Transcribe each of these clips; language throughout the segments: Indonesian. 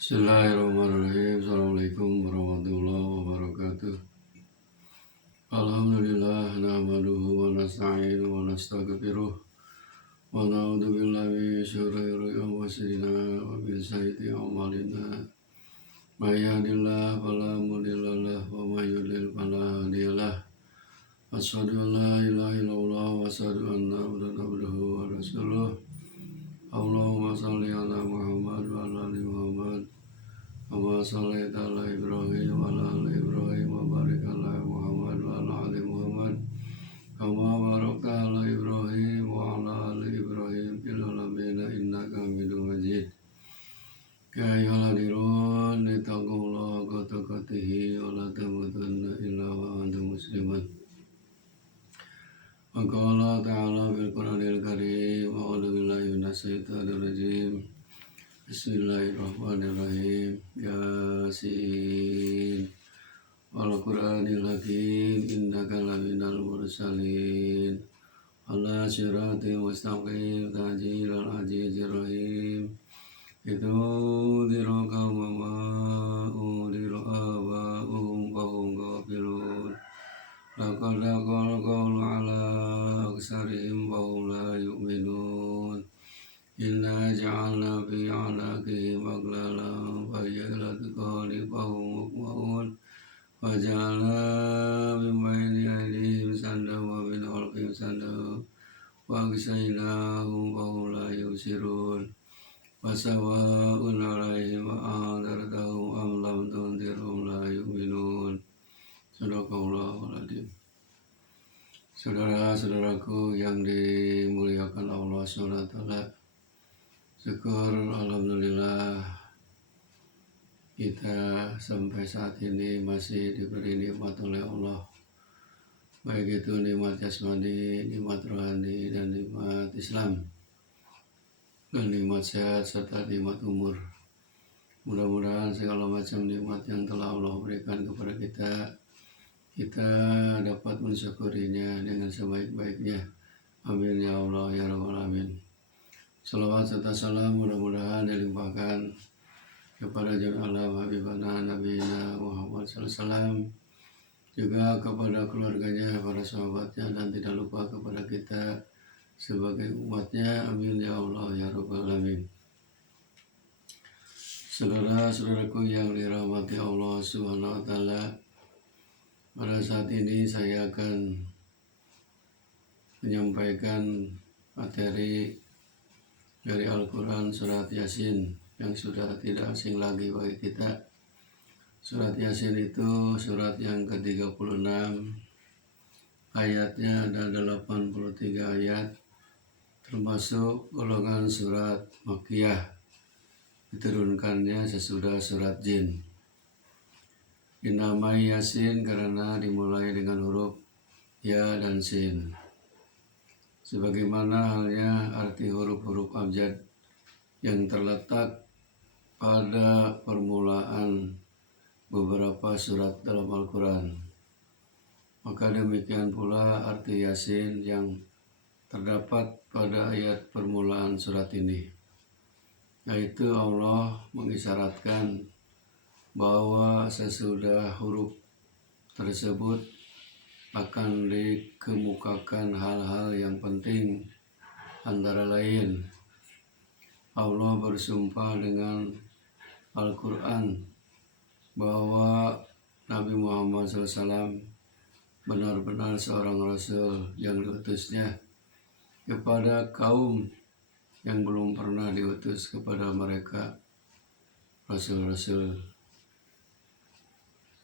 Bismillahirrahmanirrahim. Assalamualaikum warahmatullahi wabarakatuh. Alhamdulillah nahmaduhu wa nasta'inu wa nastaghfiruh wa na'udzu billahi min syururi anfusina wa min sayyiati a'malina. May yahdihillahu fala mudilla lahu wa may yudlil fala hadiya lahu. Asyhadu an la ilaha illallah wa asyhadu anna Muhammadan abduhu wa rasuluh. Allahumma shalli ala Muhammad wa ala ali Muhammad. Kama shallaita ala Ibrahim wa ala ali Ibrahim wa barik ala Muhammad wa ala ali Muhammad. Kama barakta ala Ibrahim wa ala ali Ibrahim fil alamin innaka Hamidum Majid. Ya ayyuhalladzina ittaqullaha haqqa tuqatih wa la tamutunna illa wa antum muslimun. Wa qala ta'ala fil Qur'anil Karim, a'udzu billahi minasyaitonir rajim. Bismillahirrahmanirrahim. Yasin wal Qur'anil hakim innaka laminal mursalin ala siratin mustaqim tanzilal azizir rahim. Itu diru qauman ma udiru aba'uhum fahum ghafilun. Laqad qala qawlu ala aksarihim fahum la yu'minun. Inna ja'alna fi a'naqihim aghlalan fahiya ila adqani fahum muqmahun wa ja'alna min bayni aydihim saddan wa min khalfihim saddan wa aghshaynahum fahum la yubsirun wa sawa'un 'alaihim a anzartahum am lam tunzirhum la yu'minun. Shadaqallahul adzim. Saudara-saudaraku yang dimuliakan Allah SWT, syukur alhamdulillah kita sampai saat ini masih diberi nikmat oleh Allah, baik itu nikmat jasmani, nikmat rohani, dan nikmat Islam, dan nikmat sehat serta nikmat umur. Mudah-mudahan segala macam nikmat yang telah Allah berikan kepada kita dapat mensyukurinya dengan sebaik-baiknya. Amin ya Allah ya Rabbal alamin. Salawat serta salam mudah-mudahan dilimpahkan kepada Junjungan alam Habibana Nabiyina Muhammad SAW, juga kepada keluarganya, para sahabatnya, dan tidak lupa kepada kita sebagai umatnya. Amin ya Allah ya Rabbal alamin. Saudara-saudaraku yang dirahmati Allah Subhanahu wa taala, pada saat ini saya akan menyampaikan materi dari Al-Quran surat Yasin yang sudah tidak asing lagi bagi kita. Surat Yasin itu surat yang ke-36, ayatnya ada 83 ayat, termasuk golongan surat Makkiyah, diturunkannya sesudah surat Jin. Dinamai Yasin karena dimulai dengan huruf Ya dan Sin, sebagaimana halnya arti huruf-huruf abjad yang terletak pada permulaan beberapa surat dalam Al-Quran. Maka demikian pula arti Yasin yang terdapat pada ayat permulaan surat ini, yaitu Allah mengisyaratkan bahwa sesudah huruf tersebut akan dikemukakan hal-hal yang penting. Antara lain, Allah bersumpah dengan Al-Quran bahwa Nabi Muhammad SAW benar-benar seorang Rasul yang diutusnya kepada kaum yang belum pernah diutus kepada mereka Rasul-Rasul.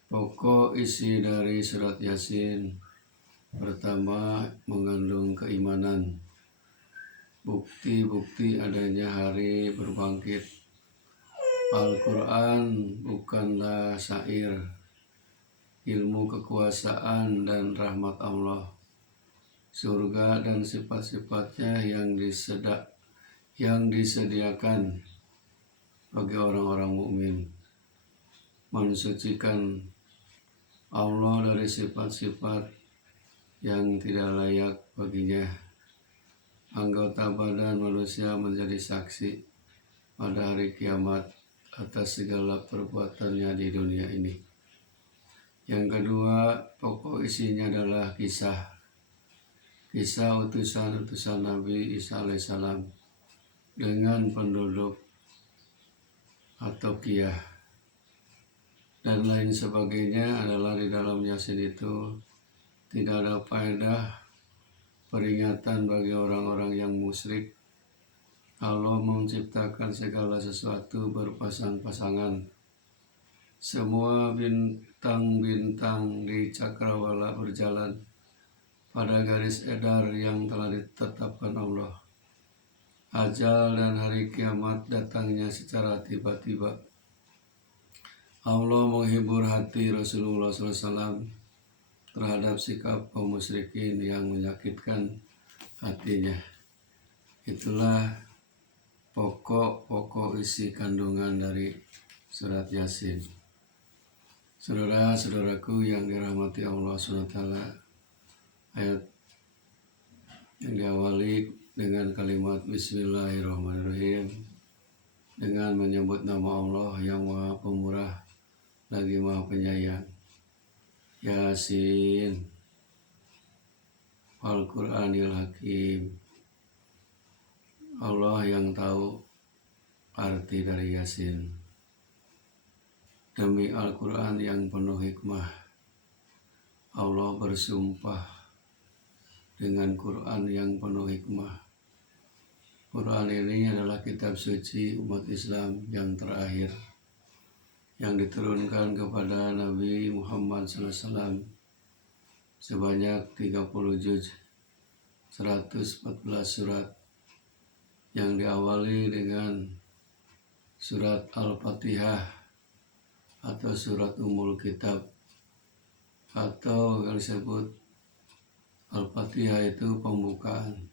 Pokok isi dari surat Yasin pertama mengandung keimanan, bukti-bukti adanya hari berbangkit. Al-Quran bukanlah syair, ilmu kekuasaan dan rahmat Allah, surga dan sifat-sifatnya yang disediakan bagi orang-orang mukmin, mensucikan Allah dari sifat-sifat yang tidak layak baginya. Anggota badan manusia menjadi saksi pada hari kiamat atas segala perbuatannya di dunia ini. Yang kedua, pokok isinya adalah kisah utusan-utusan Nabi Isa alaihissalam dengan penduduk atau Kiyah dan lain sebagainya adalah di dalam Yasin itu tidak ada faedah peringatan bagi orang-orang yang musyrik. Allah menciptakan segala sesuatu berpasang-pasangan. Semua bintang-bintang di cakrawala berjalan pada garis edar yang telah ditetapkan Allah. Ajal dan hari kiamat datangnya secara tiba-tiba. Allah menghibur hati Rasulullah SAW terhadap sikap kaum musyrikin yang menyakitkan hatinya. Itulah pokok isi kandungan dari surat Yasin. Saudara-saudaraku yang dirahmati Allah SWT, ayat yang diawali dengan kalimat Bismillahirrahmanirrahim, dengan menyebut nama Allah yang Maha Pemurah lagi Maha Penyayang. Yasin, Al-Quranil Hakim. Allah yang tahu arti dari Yasin. Demi Al-Quran yang penuh hikmah, Allah bersumpah dengan Quran yang penuh hikmah. Quran ini adalah kitab suci umat Islam yang terakhir yang diturunkan kepada Nabi Muhammad SAW sebanyak 30 juz, 114 surat yang diawali dengan surat Al-Fatihah atau surat Ummul Kitab, atau yang disebut Al-Fatihah itu pembukaan.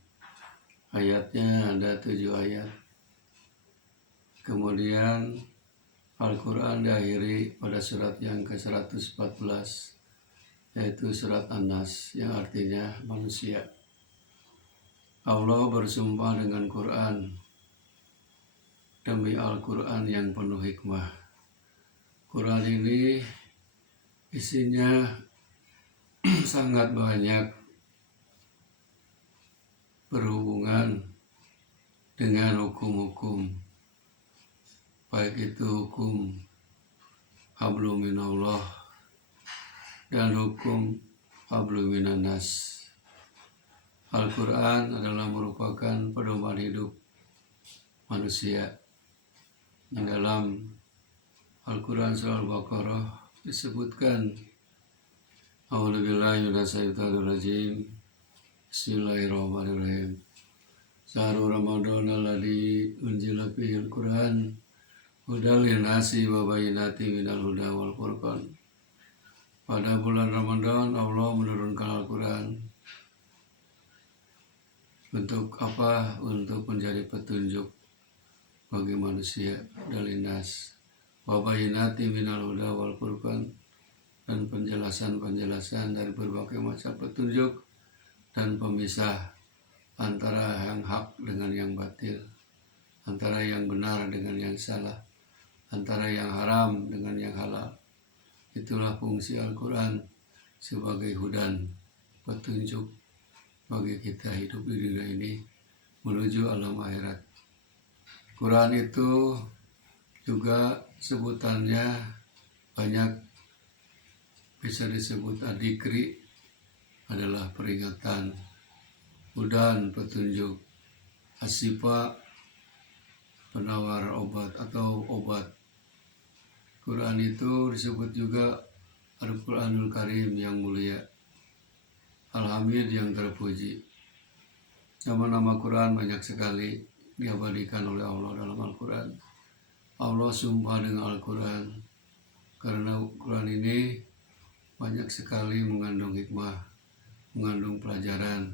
Ayatnya ada 7 ayat. Kemudian Al-Quran diakhiri pada surat yang ke-114, yaitu surat An-Nas yang artinya manusia. Allah bersumpah dengan Quran, demi Al-Quran yang penuh hikmah. Quran ini isinya sangat banyak berhubungan dengan hukum-hukum, baik itu hukum hablum minallah dan hukum hablum minannas. Al-Quran adalah merupakan pedoman hidup manusia. Di dalam Al-Quran surah Al-Baqarah disebutkan, A'udzubillahi minasyaitonir rajim. Bismillahirrahmanirrahim. Syahrul Ramadan alladzi unzila fihil Qur'an hudal linnasi wa bayyinatin minal huda wal furqan. Pada bulan Ramadan Allah menurunkan Al-Quran. Untuk apa? Untuk menjadi petunjuk bagi manusia dan linnas. Wa bayyinatin minal huda wal furqan, dan penjelasan-penjelasan dari berbagai macam petunjuk dan pemisah antara yang hak dengan yang batil, antara yang benar dengan yang salah, antara yang haram dengan yang halal. Itulah fungsi Al-Quran sebagai hudan, petunjuk bagi kita hidup di dunia ini menuju alam akhirat. Quran itu juga sebutannya banyak, bisa disebut adikri, adalah peringatan, hudan petunjuk, asifa penawar obat atau obat. Quran itu disebut juga Al-Quranul Karim yang mulia, Al-Hamid yang terpuji. Nama-nama Quran banyak sekali diabadikan oleh Allah dalam Al-Quran. Allah sumpah dengan Al-Quran karena Quran ini banyak sekali mengandung hikmah, mengandung pelajaran,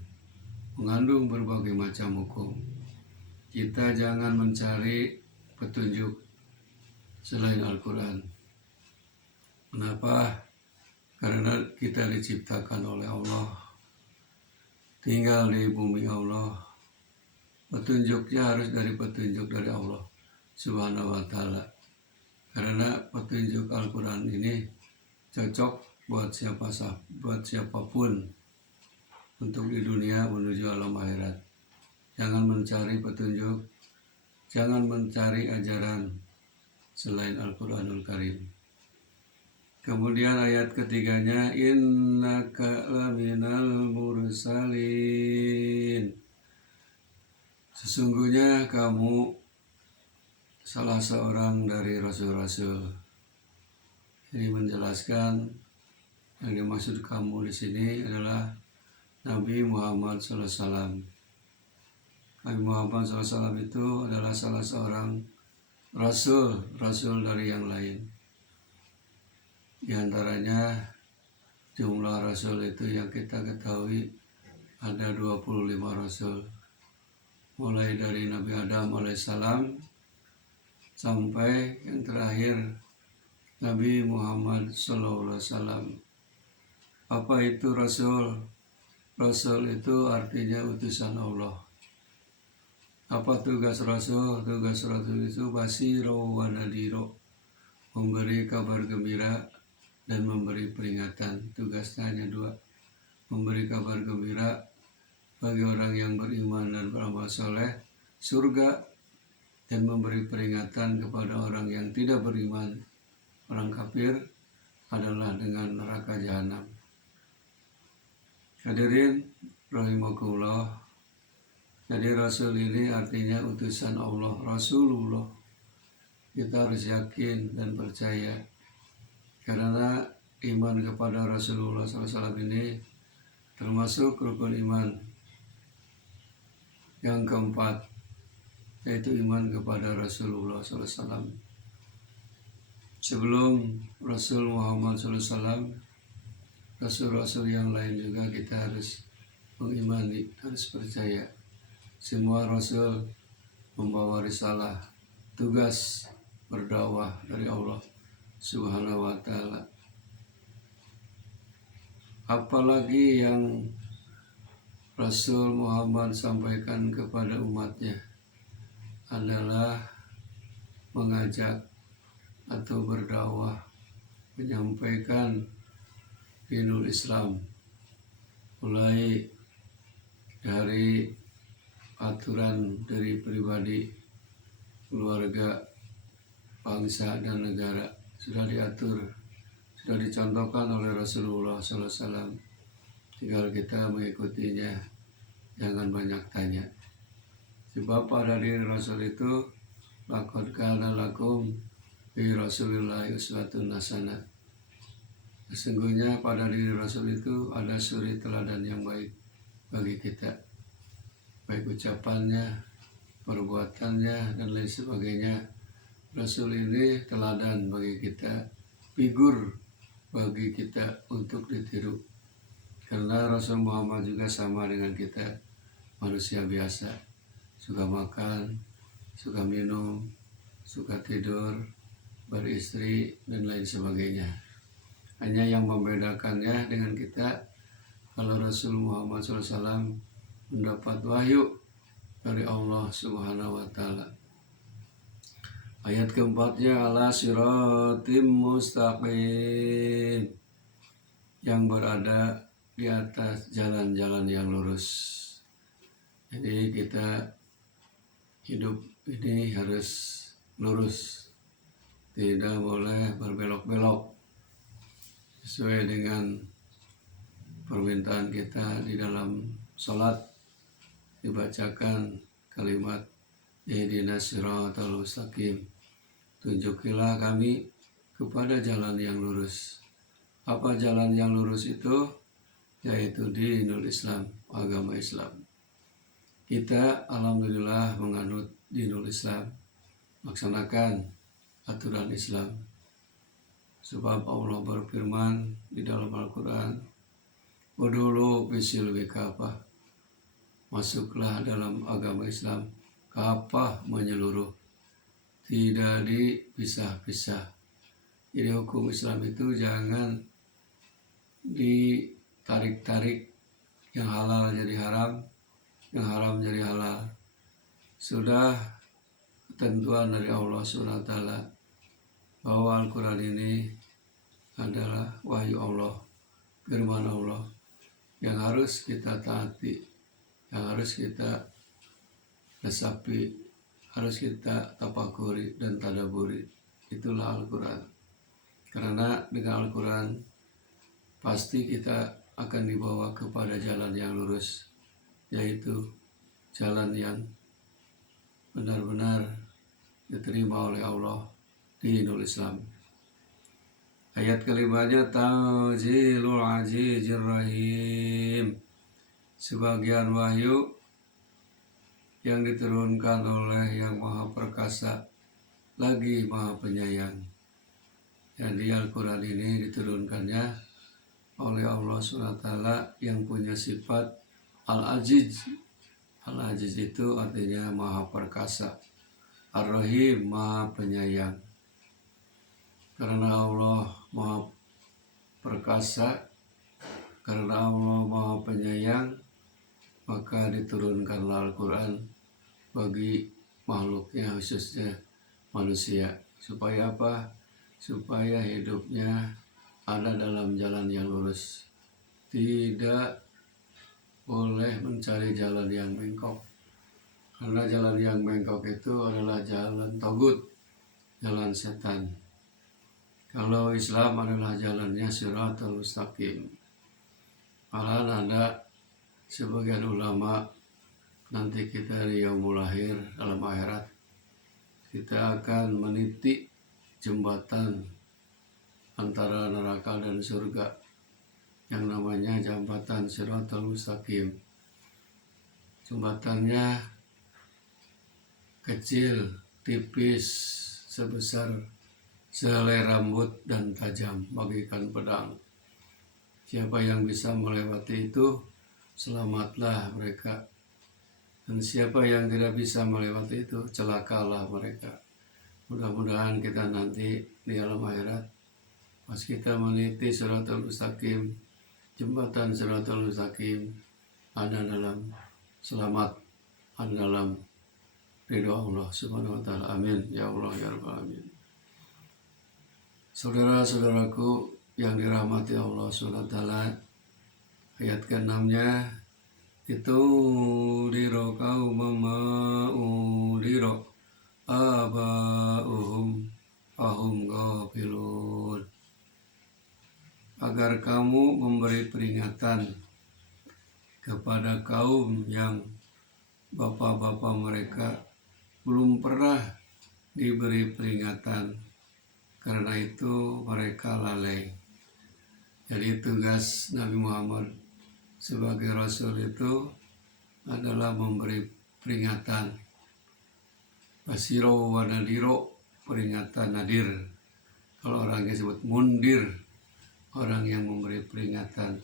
mengandung berbagai macam hukum. Kita jangan mencari petunjuk selain Al-Quran. Kenapa? Karena kita diciptakan oleh Allah, tinggal di bumi Allah. Petunjuknya harus dari petunjuk dari Allah Subhanahu wa Ta'ala. karena petunjuk Al-Quran ini cocok buat siapapun untuk di dunia menuju alam akhirat. Jangan mencari petunjuk, jangan mencari ajaran selain Al-Quranul Karim. Kemudian ayat ketiganya, innaka laminal mursalin. Sesungguhnya kamu salah seorang dari rasul-rasul. Ini menjelaskan yang dimaksud kamu di sini adalah Nabi Muhammad SAW. Nabi Muhammad SAW itu adalah salah seorang rasul dari yang lain. Di antaranya jumlah rasul itu yang kita ketahui ada 25 rasul. Mulai dari Nabi Adam alaihissalam sampai yang terakhir Nabi Muhammad SAW. Apa itu rasul? Rasul itu artinya utusan Allah. Apa tugas rasul? Tugas rasul itu basiro wa nadiro, memberi kabar gembira dan memberi peringatan. Tugasnya hanya dua, memberi kabar gembira bagi orang yang beriman dan beramal soleh, surga, dan memberi peringatan kepada orang yang tidak beriman, orang kafir, adalah dengan neraka jahanam. Hadirin rahimakumullah. Jadi Rasul ini artinya utusan Allah, Rasulullah. Kita harus yakin dan percaya, karena iman kepada Rasulullah SAW ini termasuk rukun iman yang keempat, yaitu iman kepada Rasulullah SAW. Sebelum Rasul Muhammad SAW, Rasul-Rasul yang lain juga kita harus mengimani, harus percaya. Semua Rasul membawa risalah, tugas berdakwah dari Allah Subhanahu wa Ta'ala. Apalagi yang Rasul Muhammad sampaikan kepada umatnya adalah mengajak atau berdakwah, menyampaikan dinul Islam, mulai dari aturan dari pribadi, keluarga, bangsa, dan negara sudah diatur, sudah dicontohkan oleh Rasulullah SAW. Tinggal kita mengikutinya, jangan banyak tanya. Sebab pada diri Rasul itu laqad kana lakum fi Rasulillahi uswatun hasanah. Sesungguhnya pada diri Rasul itu ada suri teladan yang baik bagi kita, baik ucapannya, perbuatannya, dan lain sebagainya. Rasul ini teladan bagi kita, figur bagi kita untuk ditiru. Karena Rasul Muhammad juga sama dengan kita, manusia biasa, suka makan, suka minum, suka tidur, beristri, dan lain sebagainya. Hanya yang membedakannya dengan kita, kalau Rasul Muhammad SAW mendapat wahyu dari Allah Subhanahu wa Ta'ala. Ayat keempatnya, ala siratim mustaqim, yang berada di atas jalan-jalan yang lurus. Jadi kita hidup ini harus lurus, tidak boleh berbelok-belok, sesuai dengan permintaan kita di dalam sholat dibacakan kalimat ihdinas siratal mustaqim, tunjukilah kami kepada jalan yang lurus. Apa jalan yang lurus itu? Yaitu dinul Islam, agama Islam. Kita alhamdulillah menganut dinul Islam, laksanakan aturan Islam. Sebab Allah berfirman di dalam Al-Quran, udhulu bisilmi kafah, masuklah dalam agama Islam kafah, menyeluruh, tidak dipisah-pisah. Jadi hukum Islam itu jangan ditarik-tarik, yang halal jadi haram, yang haram jadi halal. Sudah ketentuan dari Allah SWT, bahwa Al-Quran ini adalah wahyu Allah, firman Allah yang harus kita taati, yang harus kita resapi, harus kita tafakuri dan tadaburi. Itulah Al-Quran. Karena dengan Al-Quran pasti kita akan dibawa kepada jalan yang lurus, yaitu jalan yang benar-benar diterima oleh Allah, dinul Islam. Ayat kelimanya Tanzilul Azizir Rahim, sebagian wahyu yang diturunkan oleh Yang Maha Perkasa lagi Maha Penyayang. Jadi Al-Quran ini diturunkannya oleh Allah SWT yang punya sifat Al-Aziz. Al-Aziz itu artinya Maha Perkasa. Ar-Rahim, Maha Penyayang. Karena Allah Maha Perkasa, karena Allah Maha Penyayang, maka diturunkanlah Al-Quran bagi makhluknya, khususnya manusia. Supaya apa? Supaya hidupnya ada dalam jalan yang lurus. Tidak boleh mencari jalan yang bengkok. Karena jalan yang bengkok itu adalah jalan togut, jalan setan. Kalau Islam adalah jalannya Shiratal Mustaqim. Malahan ada sebagian ulama, nanti kita di yaumul akhir dalam akhirat, kita akan meniti jembatan antara neraka dan surga yang namanya jembatan Shiratal Mustaqim. Jembatannya kecil, tipis, sebesar sehelai rambut dan tajam bagaikan pedang. Siapa yang bisa melewati itu, selamatlah mereka. Dan siapa yang tidak bisa melewati itu, celakalah mereka. Mudah-mudahan kita nanti di alam akhirat, pas kita meniti Shiratal Mustaqim, jembatan Shiratal Mustaqim, ada dalam selamat, ada dalam ridho Allah Subhanahu wa Ta'ala. Amin ya Allah ya Rabbal Alamin. Saudara-saudaraku yang dirahmati Allah SWT, ayat ke-6-nya, itu diro kaumam ma'udiro aba'uhum fahum ghafilun. Agar kamu memberi peringatan kepada kaum yang bapak-bapak mereka belum pernah diberi peringatan. Karena itu mereka lalai. Jadi tugas Nabi Muhammad sebagai Rasul itu adalah memberi peringatan. Basiro wa nadiro, peringatan nadir. Kalau orangnya disebut mundir, orang yang memberi peringatan.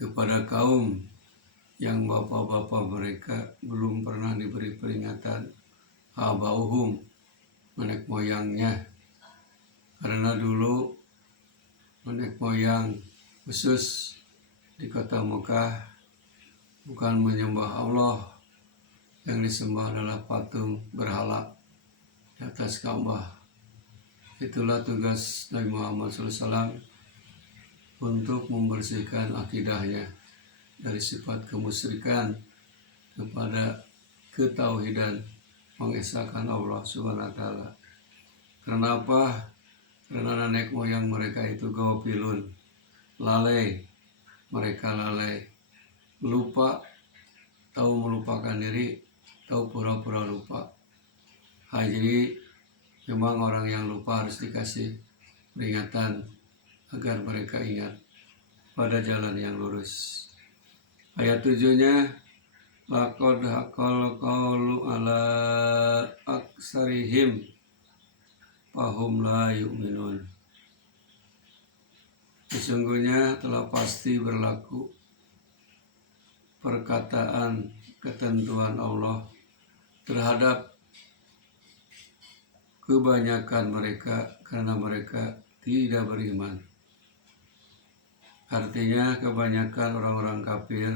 Kepada kaum yang bapak-bapak mereka belum pernah diberi peringatan. Abauhum, nenek moyangnya, karena dulu nenek moyang khusus di kota Mekah bukan menyembah Allah, yang disembah adalah patung berhala di atas Ka'bah. Itulah tugas Nabi Muhammad SAW untuk membersihkan akidahnya dari sifat kemusyrikan kepada ketauhidan, mengesahkan Allah Subhanahu wa Ta'ala. Kenapa? Karena nenek moyang mereka itu ghafilun, lalai. Mereka lalai, lupa, tahu melupakan diri, tahu pura-pura lupa. Jadi memang orang yang lupa harus dikasih peringatan agar mereka ingat pada jalan yang lurus. Ayat 7-nya, laqad haqqal qawlu ala aksarihim fahum la yu'minun. Sesungguhnya telah pasti berlaku perkataan ketentuan Allah terhadap kebanyakan mereka karena mereka tidak beriman. Artinya kebanyakan orang-orang kafir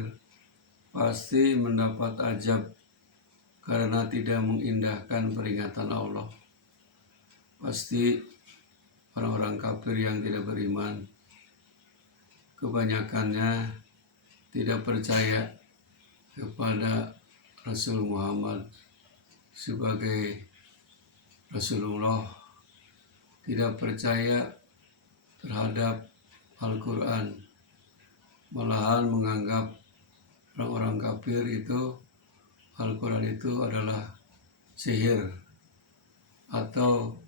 pasti mendapat azab karena tidak mengindahkan peringatan Allah. pasti orang-orang kafir yang tidak beriman kebanyakannya tidak percaya kepada Rasul Muhammad sebagai Rasulullah, tidak percaya terhadap Al-Quran, malahan menganggap orang-orang kafir itu Al-Quran itu adalah sihir atau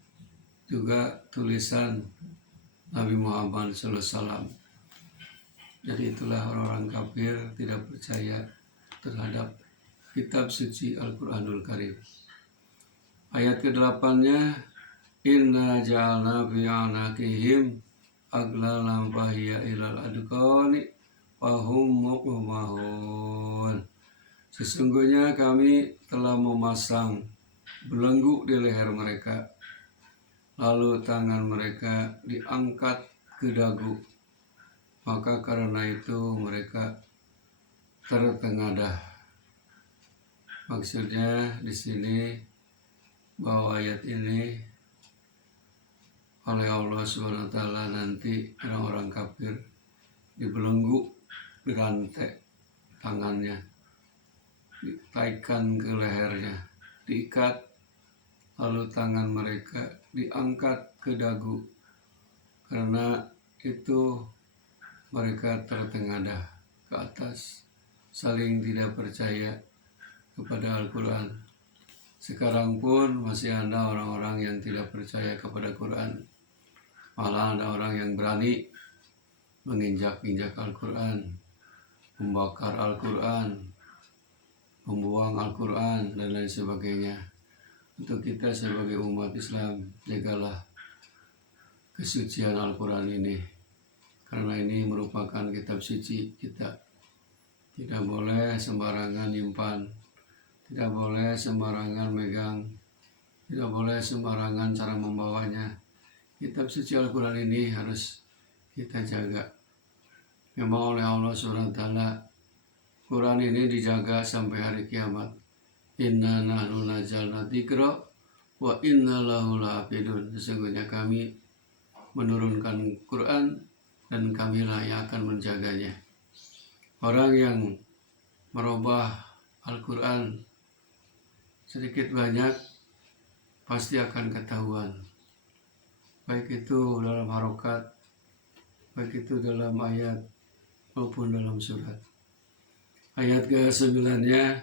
juga tulisan Nabi Muhammad SAW. Jadi itulah orang-orang kafir tidak percaya terhadap kitab suci Al-Quranul Karim. Ayat ke-8-nya, Inna ja'alna fi anaqihim aglalan fahiya ilal adqani fahum muqmahun. Sesungguhnya kami telah memasang belenggu di leher mereka, lalu tangan mereka diangkat ke dagu, maka karena itu mereka tertengadah. Maksudnya di sini bahwa ayat ini oleh Allah SWT nanti orang-orang kafir dibelenggu, dirantai tangannya, ditaikkan ke lehernya, diikat, lalu tangan mereka diangkat ke dagu. Karena itu mereka tertengadah ke atas, saling tidak percaya kepada Al-Quran. Sekarang pun masih ada orang-orang yang tidak percaya kepada Quran. Malah ada orang yang berani menginjak-injak Al-Quran, membakar Al-Quran, membuang Al-Quran, dan lain sebagainya. Untuk kita sebagai umat Islam, jagalah kesucian Al-Quran ini, karena ini merupakan kitab suci kita. Tidak boleh sembarangan nyimpan, tidak boleh sembarangan megang, tidak boleh sembarangan cara membawanya. Kitab suci Al-Quran ini harus kita jaga. Memang oleh Allah SWT, Quran ini dijaga sampai hari kiamat. Inna nahnu nazzalna dzikra wa inna lahu lahafidun. Sesungguhnya kami menurunkan Quran dan kamilah yang akan menjaganya. Orang yang merubah Al-Quran sedikit banyak pasti akan ketahuan, baik itu dalam harokat, baik itu dalam ayat maupun dalam surat. Ayat ke-9-nya,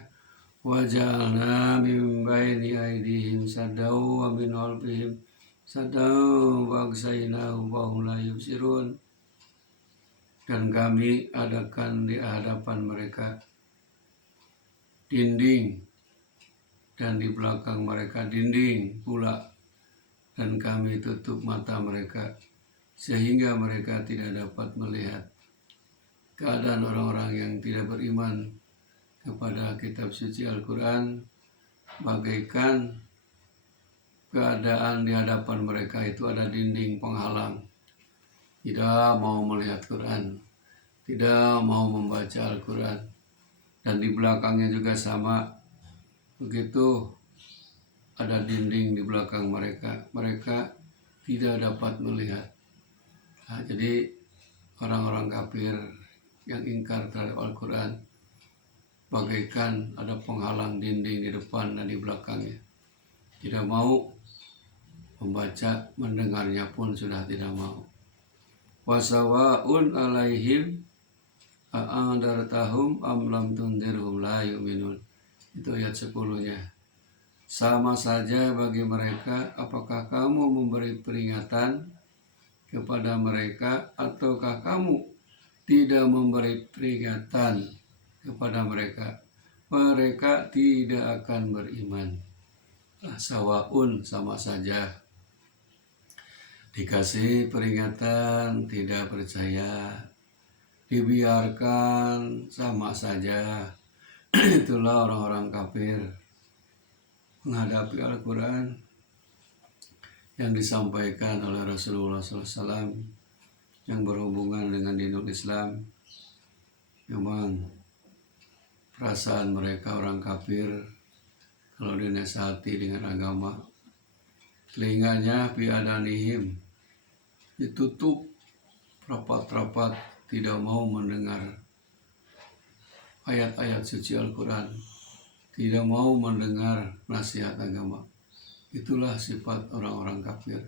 waja'alna min baini aydihim saddaw wa min khalfihim saddaw wa aghshaynahum wa hum la yubsirun. Dan kami adakan di hadapan mereka dinding, dan di belakang mereka dinding pula, dan kami tutup mata mereka sehingga mereka tidak dapat melihat. Keadaan orang-orang yang tidak beriman kepada kitab suci Al-Quran bagaikan keadaan di hadapan mereka itu ada dinding penghalang, tidak mau melihat Quran, tidak mau membaca Al-Quran. Dan di belakangnya juga sama, begitu ada dinding di belakang mereka, mereka tidak dapat melihat. Nah, jadi orang-orang kafir yang ingkar terhadap Al-Quran bagaikan ada penghalang dinding di depan dan di belakangnya, tidak mau membaca, mendengarnya pun sudah tidak mau. Wasawa'un alaihim a'andartahum am lam tundirhum la yu'minun. Itu ayat 10-nya. Sama saja bagi mereka apakah kamu memberi peringatan kepada mereka ataukah kamu tidak memberi peringatan kepada mereka, mereka tidak akan beriman. Sawaun, sama saja. Dikasih peringatan tidak percaya, dibiarkan sama saja. Itulah orang-orang kafir menghadapi Al-Quran yang disampaikan oleh Rasulullah SAW yang berhubungan dengan dinul Islam. Memang perasaan mereka orang kafir kalau dinasihati dengan agama telinganya biadanihim, ditutup rapat-rapat, tidak mau mendengar ayat-ayat suci Al-Quran, tidak mau mendengar nasihat agama. Itulah sifat orang-orang kafir.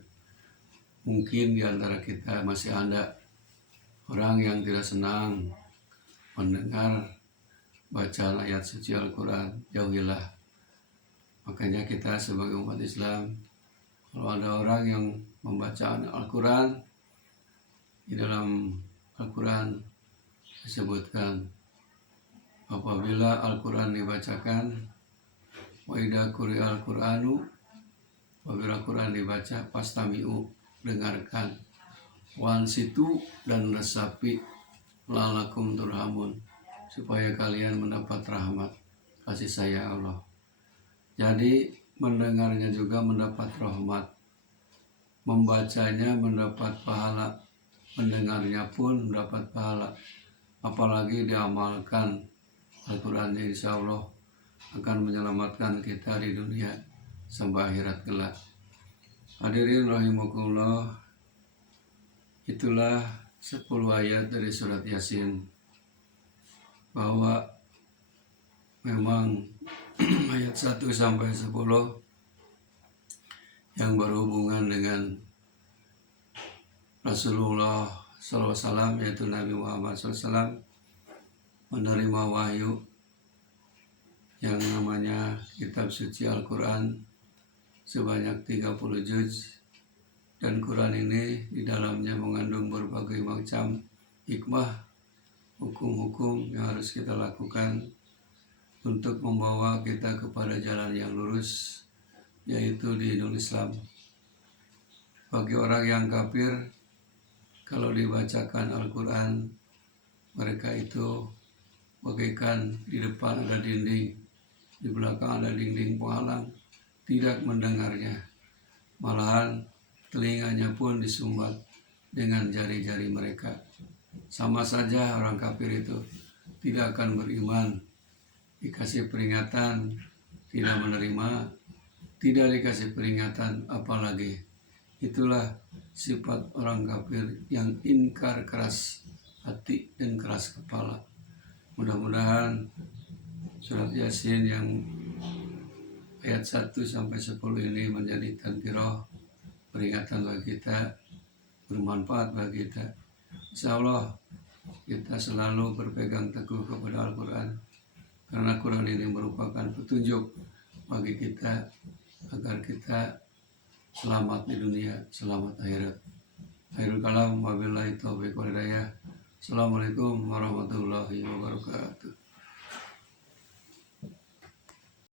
Mungkin di antara kita masih ada orang yang tidak senang mendengar bacaan ayat suci Al-Quran, jauhilah. Makanya kita sebagai umat Islam, kalau ada orang yang membaca Al-Quran, di dalam Al-Quran disebutkan apabila Al-Quran dibacakan, wa idza quri'al Qur'anu, apabila Quran dibaca, pastami'u, dengarkan, wansitu, dan resapi, la'allakum turhamun, supaya kalian mendapat rahmat kasih sayang Allah. Jadi mendengarnya juga mendapat rahmat, membacanya mendapat pahala, mendengarnya pun mendapat pahala, apalagi diamalkan Al-Quran, insya Allah akan menyelamatkan kita di dunia sampai akhirat kelak. Hadirin rahimakumullah, itulah 10 ayat dari surat Yasin, bahwa memang ayat 1 sampai 10 yang berhubungan dengan Rasulullah SAW, yaitu Nabi Muhammad SAW, menerima wahyu yang namanya kitab suci Al-Quran sebanyak 30 juz, dan Quran ini di dalamnya mengandung berbagai macam hikmah, hukum-hukum yang harus kita lakukan untuk membawa kita kepada jalan yang lurus, yaitu dinul Islam. Bagi orang yang kafir, kalau dibacakan Al-Quran, mereka itu bagaikan di depan ada dinding, di belakang ada dinding penghalang, tidak mendengarnya. Malahan telinganya pun disumbat dengan jari-jari mereka. Sama saja orang kafir itu tidak akan beriman. Dikasih peringatan tidak menerima, tidak dikasih peringatan apalagi. Itulah sifat orang kafir yang ingkar keras hati dan keras kepala. Mudah-mudahan surat Yasin yang ayat 1 sampai 10 ini menjadi tadkirah, peringatan bagi kita, bermanfaat bagi kita. Insya Allah kita selalu berpegang teguh kepada Al-Quran, karena Quran ini merupakan petunjuk bagi kita agar kita selamat di dunia, selamat akhirat. Akhirul kalam, wabillahi taufiq wal hidayah. Assalamualaikum warahmatullahi wabarakatuh.